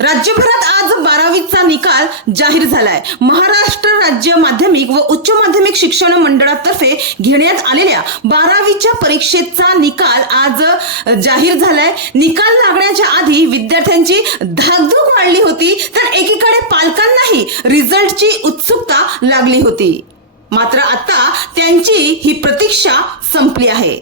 राज्यभरात आज बारावीचा निकाल जाहीर झालाय. महाराष्ट्र राज्य माध्यमिक व उच्च माध्यमिक शिक्षण मंडळातर्फे घेण्यात आलेल्या बारावीच्या परीक्षेचा निकाल आज जाहीर झालाय. निकाल लागण्याच्या आधी विद्यार्थ्यांची धाकधूक वाढली होती तर एकीकडे पालकांनाही रिझल्टची उत्सुकता लागली होती. मात्र आता त्यांची ही प्रतीक्षा संपली आहे.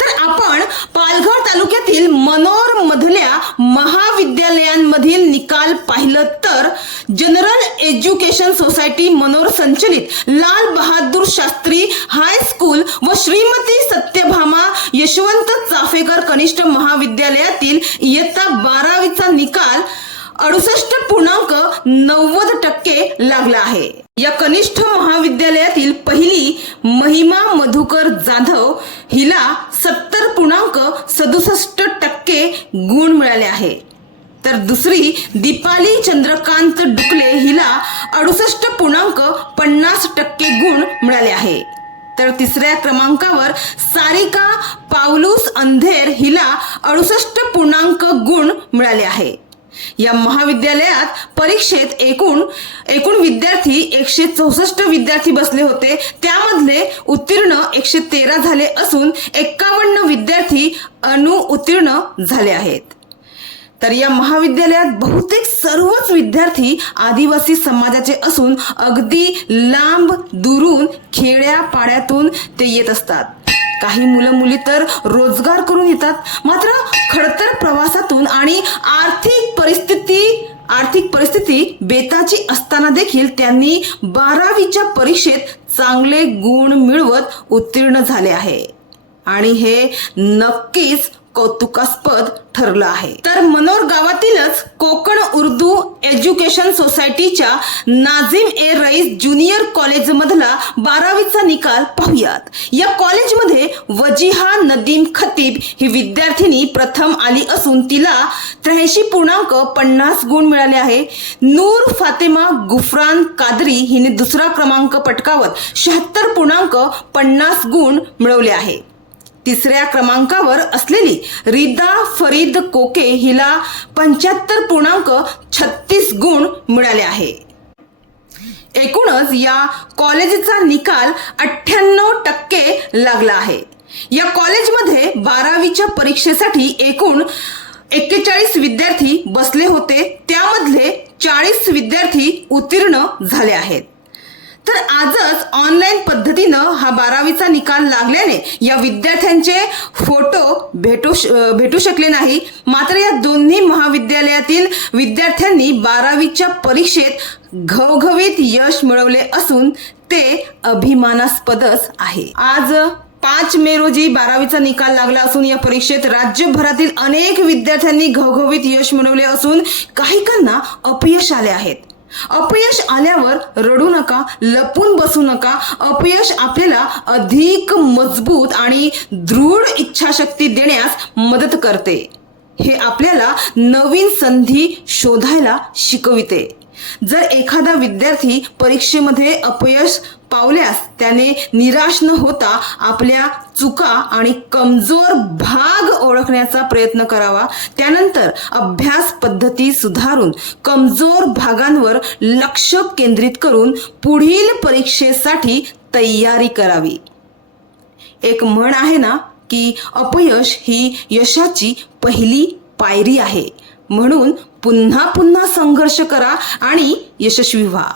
तर आपण पालघर तालुक्यातील मनोर मधल्या महाविद्यालयांमधील निकाल पाहिलं तर जनरल एज्युकेशन सोसायटी मनोर संचलित लाल बहादूर शास्त्री हायस्कूल व श्रीमती सत्यभामा यशवंत चाफेकर कनिष्ठ महाविद्यालयातील इयत्ता बारावीचा निकाल अडुसष्ट पूर्णांक नव्वद टक्के लागला आहे. या कनिष्ठ महाविद्यालयातील पहिली महिमा मधुकर जाधव हिला सत्तर पूर्णांक सदुसष्ट टक्के गुण मिळाले आहे. तर दुसरी दीपाली चंद्रकांत डुकले हिला अडुसष्ट पूर्णांक पन्नास टक्के गुण मिळाले आहे. तर तिसऱ्या क्रमांकावर सारिका पावलूस अंधेर हिला अडुसष्ट पूर्णांक गुण मिळाले आहे. या महाविद्यालयात परीक्षेत एकूण एकूण विद्यार्थी एकशे चौसष्ट विद्यार्थी बसले होते. त्यामधले उत्तीर्ण एकशे तेरा झाले असून एक्कावन्न विद्यार्थी अनुउत्तीर्ण झाले आहेत. तर या महाविद्यालयात बहुतेक सर्वच विद्यार्थी आदिवासी समाजाचे असून अगदी लांब दुरून खेड्या पाड्यातून ते येत असतात. काही मुलं मुली तर रोजगार करून येतात. मात्र खडतर प्रवासातून आणि आर्थिक परिस्थिती आर्थिक परिस्थिती बेताची असताना देखील त्यांनी बारावीच्या परीक्षेत चांगले गुण मिळवत उत्तीर्ण झाले आहे. आणि हे नक्कीच कौतुकास्पद ठरलं आहे. तर मनोर गावातीलच कोकण उर्दू एज्युकेशन सोसायटीच्या नाझिम ए रईस ज्युनियर कॉलेज मधला बारावीचा निकाल पाहूयात. या कॉलेजमध्ये वजिहा नदीम खतीब ही विद्यार्थिनी प्रथम आली असून तिला त्र्याऐंशी पूर्णांक पन्नास गुण मिळाले आहे. नूर फातेमा गुफरान कादरी हिने दुसरा क्रमांक पटकावत शहात्तर पूर्णांक पन्नास गुण मिळवले आहे. तिसऱ्या क्रमांकावर असलेली रिदा फरीद कोके हिला पंच्याहत्तर पूर्णांक छत्तीस गुण मिळाले आहे. एकूणच या कॉलेजचा निकाल अठ्ठ्याण्णव टक्के लागला आहे. या कॉलेजमध्ये बारावीच्या परीक्षेसाठी एकूण एक्केचाळीस विद्यार्थी बसले होते. त्यामधले चाळीस विद्यार्थी उत्तीर्ण झाले आहेत. तर आजच ऑनलाईन पद्धतीनं हा बारावीचा निकाल लागल्याने या विद्यार्थ्यांचे फोटो भेटू भेटू शकले नाही. मात्र या दोन्ही महाविद्यालयातील विद्यार्थ्यांनी बारावीच्या परीक्षेत घवघवीत यश मिळवले असून ते अभिमानास्पदच आहे. आज पाच मे रोजी बारावीचा निकाल लागला असून या परीक्षेत राज्यभरातील अनेक विद्यार्थ्यांनी घवघवीत यश मिळवले असून काहीकांना अपयश आले आहेत. अपयश आल्यावर रडू नका लपून बसू नका. अपयश आपल्याला अधिक मजबूत आणि दृढ इच्छाशक्ती देण्यास मदत करते. हे आपल्याला नवीन संधी शोधायला शिकविते. जर एखादा विद्यार्थी परीक्षेमध्ये अपयश पावल्यास त्याने निराश न होता आपल्या चुका आणि कमजोर भाग ओळखण्याचा प्रयत्न करावा. त्यानंतर अभ्यास पद्धती सुधारून कमजोर भागांवर लक्ष केंद्रित करून पुढील परीक्षेसाठी तयारी करावी. एक म्हण आहे ना की अपयश ही यशाची पहिली पायरी आहे. म्हणून पुन्हा पुन्हा संघर्ष करा आणि यशस्वी व्हा.